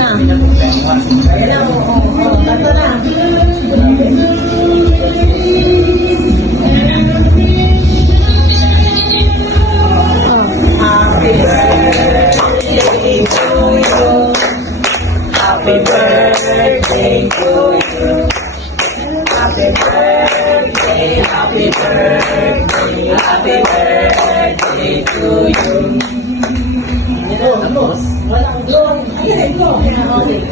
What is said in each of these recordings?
na. Ayan na, oo. Kanta na. Happy birthday to you. Happy birthday to you. Happy birthday, happy birthday, happy birthday to you. Tapos, walang doon. Ayun ko. Happy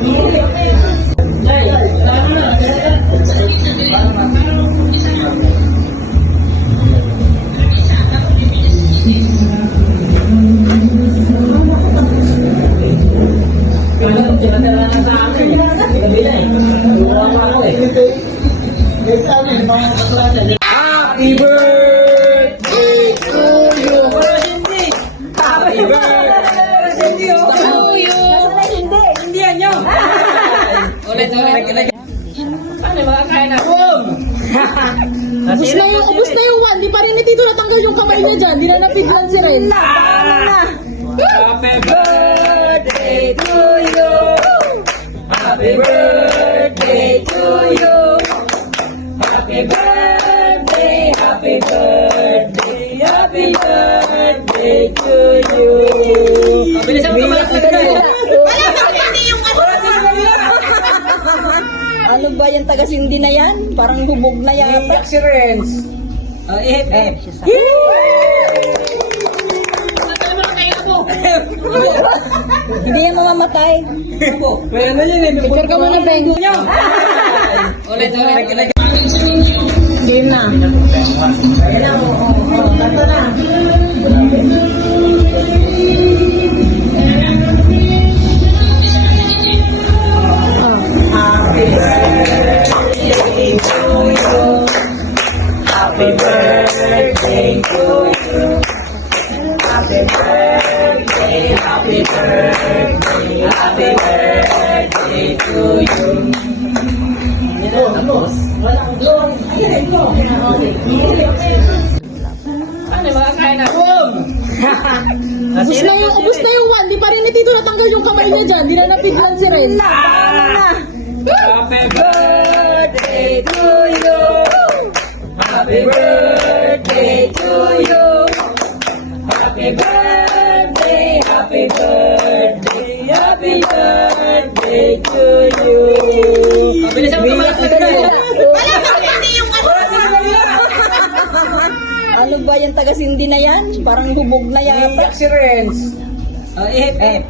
birthday to you. Happy birthday to you. Hindi yan yun. Ulit. Ano ba kaya na? Ubus na yung one. Di pa rin ni Tito natanggal yung kamay niya dyan. Di na napiglan si Ren. Happy birthday to you. Happy birthday to you. Happy birthday, happy birthday, happy birthday to you. Bilisan mo naman. Ano ba yan? Taga-sindi na yan? Parang hubog na yata. Iyak si Renz. Ihip. Hindi yan mamamatay. Pero na yun eh. Picture ka muna, Beng. Ulit. Hindi na. Ayan na, oo. Kanta na. Happy birthday to you. Happy birthday to you. Happy birthday, happy birthday, happy birthday to you. Tapos, walang doon. Ayun ko. Ano ba kaya na? Ubus na yung one. Di pa rin ni Tito natanggal yung kamay niya dyan. Di na napiglan si Ren. Happy birthday to you. Happy birthday to you. Happy birthday, happy birthday, happy birthday to you. Bilisan mo naman. Ano ba yan? Taga-sindi na yan? Parang hubog na yata. Iyak si Renz. Ihip.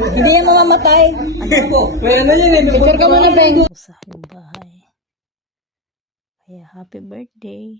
Hindi yan mamamatay. Pero na yun eh. Picture ka muna, Beng. Sa bahay. Kaya happy birthday.